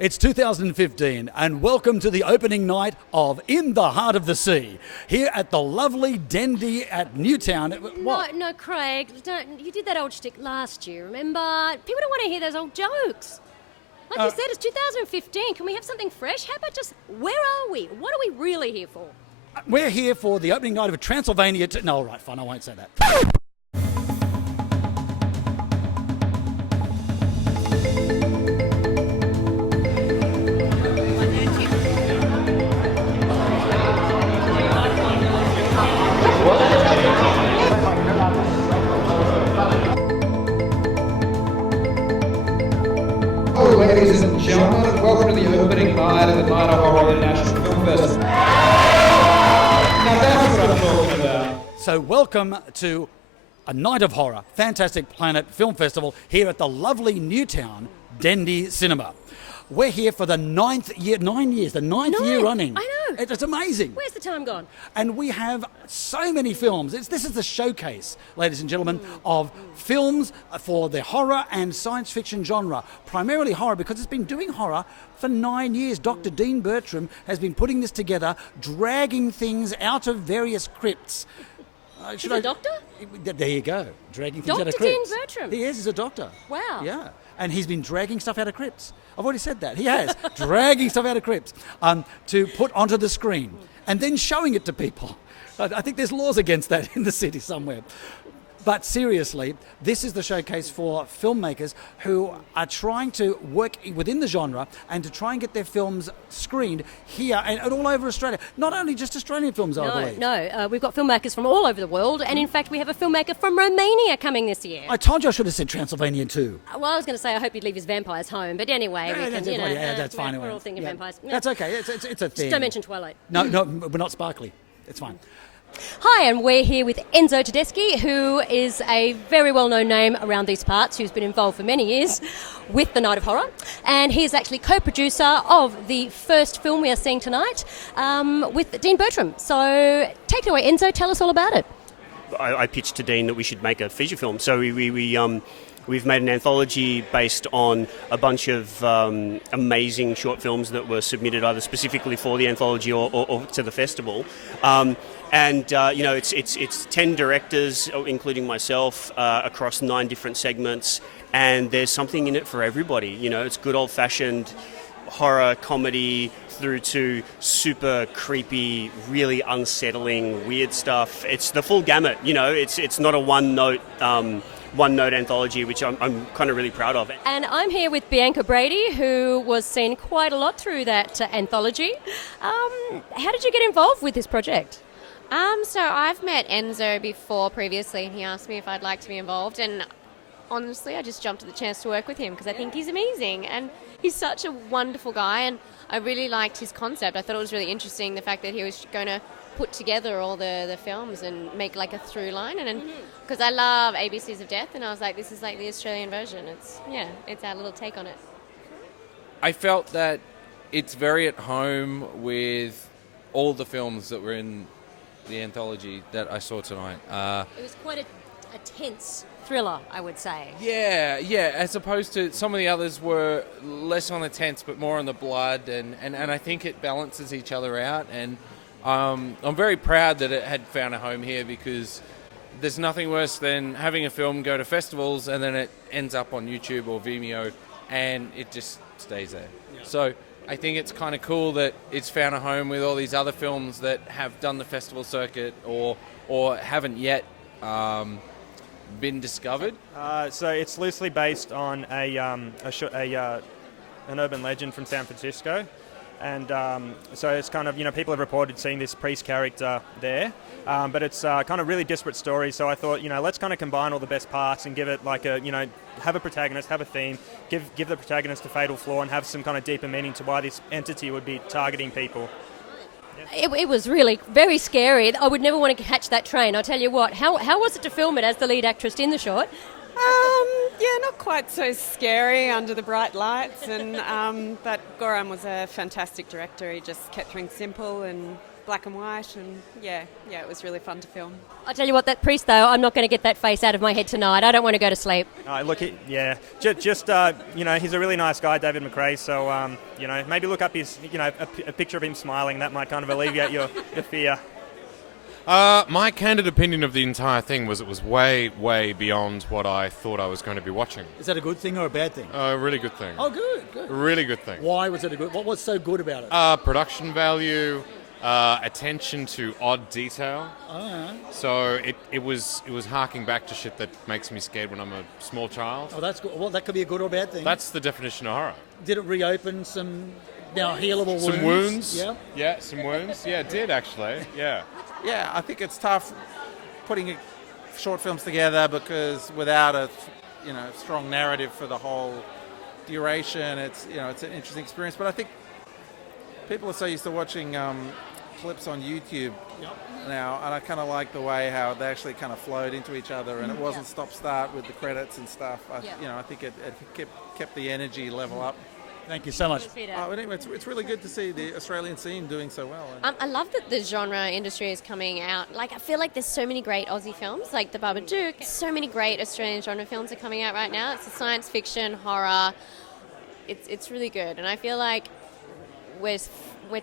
It's 2015 and welcome to the opening night of In the Heart of the Sea here at the lovely Dendy at Newtown. What? No, Craig, you did that old shtick last year, remember? People don't want to hear those old jokes. Like you said, it's 2015. Can we have something fresh? How about just, where are we? What are we really here for? We're here for the opening night of Transylvania. No, all right, fine, I won't say that. Hello, ladies and gentlemen, welcome to the opening night of the Night of Horror International Film Festival. Now that's what I'm talking about. So welcome to a Night of Horror, Fantastic Planet Film Festival here at the lovely Newtown Dendy Cinema. We're here for the ninth year running. I know. It's amazing. Where's the time gone? And we have so many films. This is the showcase, ladies and gentlemen, of films for the horror and science fiction genre. Primarily horror, because it's been doing horror for 9 years. Dr. Dean Bertram has been putting this together, dragging things out of various crypts. He's a doctor? There you go. Dragging things out of Dr. crypts. Dean Bertram? He is. He's a doctor. Wow. Yeah. And he's been dragging stuff out of crypts. I've already said that. He has. Dragging stuff out of crypts to put onto the screen and then showing it to people. I think there's laws against that in the city somewhere. But seriously, this is the showcase for filmmakers who are trying to work within the genre and to try and get their films screened here and all over Australia. Not only just Australian films, I believe. No, we've got filmmakers from all over the world, and in fact we have a filmmaker from Romania coming this year. I told you I should have said Transylvania too. Well, I was going to say I hope you'd leave his vampires home, but anyway, that's fine. We're all thinking vampires. That's okay, it's a thing. Just don't mention Twilight. No, we're not sparkly. It's fine. Hi, and we're here with Enzo Tedeschi, who is a very well-known name around these parts, who's been involved for many years with the Night of Horror, and he is actually co-producer of the first film we are seeing tonight with Dean Bertram. So take it away, Enzo, tell us all about it. I pitched to Dean that we should make a feature film, so we've made an anthology based on a bunch of amazing short films that were submitted either specifically for the anthology or to the festival. It's 10 directors, including myself, across 9 different segments, and there's something in it for everybody. You know, it's good old-fashioned horror, comedy, through to super creepy, really unsettling, weird stuff. It's the full gamut. You know, it's not a one-note anthology, which I'm kind of really proud of. And I'm here with Bianca Brady, who was seen quite a lot through that anthology. How did you get involved with this project? So I've met Enzo before previously, and he asked me if I'd like to be involved, and honestly I just jumped at the chance to work with him because I think he's amazing and he's such a wonderful guy, and I really liked his concept. I thought it was really interesting, the fact that he was going to put together all the films and make like a through line, and because I love ABCs of Death, and I was like, this is like the Australian version. It's our little take on it. I felt that it's very at home with all the films that were in the anthology that I saw tonight. It was quite a tense thriller, I would say. Yeah, as opposed to some of the others were less on the tense but more on the blood, and I think it balances each other out, and I'm very proud that it had found a home here, because there's nothing worse than having a film go to festivals and then it ends up on YouTube or Vimeo and it just stays there. Yeah. So I think it's kind of cool that it's found a home with all these other films that have done the festival circuit or haven't yet been discovered. So it's loosely based on an urban legend from San Francisco, and so it's kind of, people have reported seeing this priest character there, but it's kind of really disparate stories. So I thought, let's kind of combine all the best parts and give it like have a protagonist, have a theme, give the protagonist a fatal flaw, and have some kind of deeper meaning to why this entity would be targeting people. It was really very scary. I would never want to catch that train. I'll tell you what. How was it to film it as the lead actress in the short? Not quite so scary under the bright lights, but Goran was a fantastic director. He just kept things simple and black and white, and yeah, it was really fun to film. I'll tell you what, that priest, though, I'm not going to get that face out of my head tonight. I don't want to go to sleep. Look, just he's a really nice guy, David McRae. So maybe look up his, a picture of him smiling. That might kind of alleviate your fear. My candid opinion of the entire thing was it was way, way beyond what I thought I was going to be watching. Is that a good thing or a bad thing? A really good thing. Oh, good. Really good thing. Why was it a good? What was so good about it? Production value, attention to odd detail. So it was harking back to shit that makes me scared when I'm a small child. Oh, that's good. Well, that could be a good or bad thing. That's the definition of horror. Did it reopen some healable wounds? Some wounds. Yeah. Yeah, some wounds. Yeah, it did actually. Yeah. Yeah, I think it's tough putting short films together because without a strong narrative for the whole duration, it's an interesting experience. But I think people are so used to watching clips on YouTube now, and I kind of like the way how they actually kind of flowed into each other, and it wasn't stop-start with the credits and stuff. I think it kept the energy level up. Thank you so much. Anyway, it's really good to see the Australian scene doing so well. I love that the genre industry is coming out. Like, I feel like there's so many great Aussie films, like The Babadook. So many great Australian genre films are coming out right now. It's a science fiction, horror. It's really good, and I feel like we're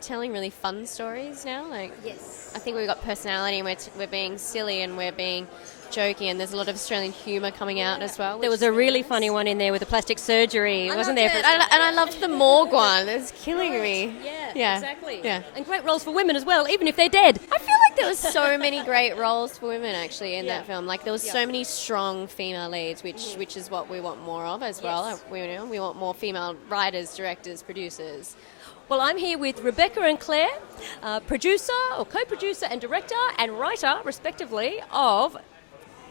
telling really fun stories now. Like, yes, I think we've got personality, and we're being silly, and we're being jokey, and there's a lot of Australian humour coming out as well. There was a really funny one in there with the plastic surgery, wasn't there? And I loved the morgue one. It was killing me. Yeah, exactly. Yeah. And great roles for women as well, even if they're dead. I feel like there was so many great roles for women actually in that film. Like, there was so many strong female leads, which is what we want more of as well. We want more female writers, directors, producers. Well, I'm here with Rebecca and Claire, producer or co-producer and director and writer, respectively, of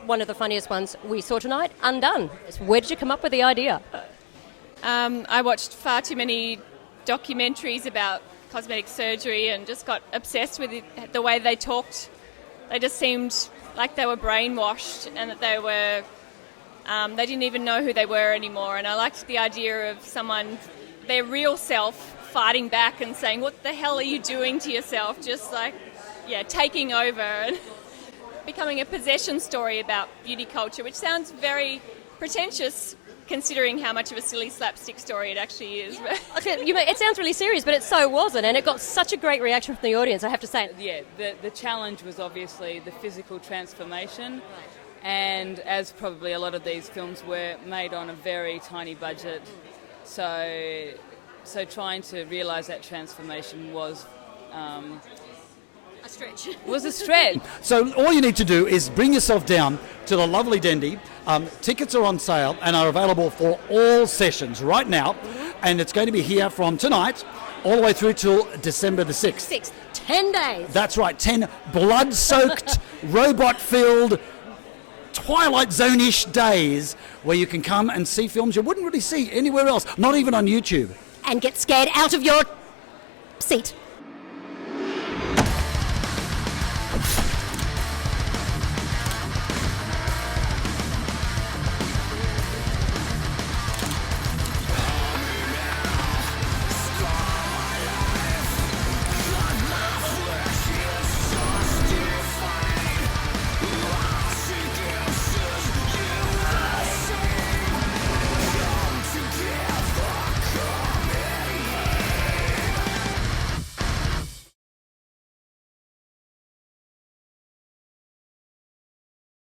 one of the funniest ones we saw tonight, Undone. Where did you come up with the idea? I watched far too many documentaries about cosmetic surgery and just got obsessed with the way they talked. They just seemed like they were brainwashed, and that they didn't even know who they were anymore. And I liked the idea of someone, their real self, fighting back and saying, "What the hell are you doing to yourself?" Just taking over and becoming a possession story about beauty culture, which sounds very pretentious considering how much of a silly slapstick story it actually is. Okay, it sounds really serious, but it so wasn't, and it got such a great reaction from the audience, I have to say. Yeah, the challenge was obviously the physical transformation, and as probably a lot of these films were made on a very tiny budget, so trying to realise that transformation was a stretch. Was a stretch. So all you need to do is bring yourself down to the lovely Dendy. Tickets are on sale and are available for all sessions right now, and it's going to be here from tonight all the way through till December the 6th. 10 days. That's right, 10 blood-soaked, robot-filled, Twilight Zone-ish days where you can come and see films you wouldn't really see anywhere else, not even on YouTube. And get scared out of your seat.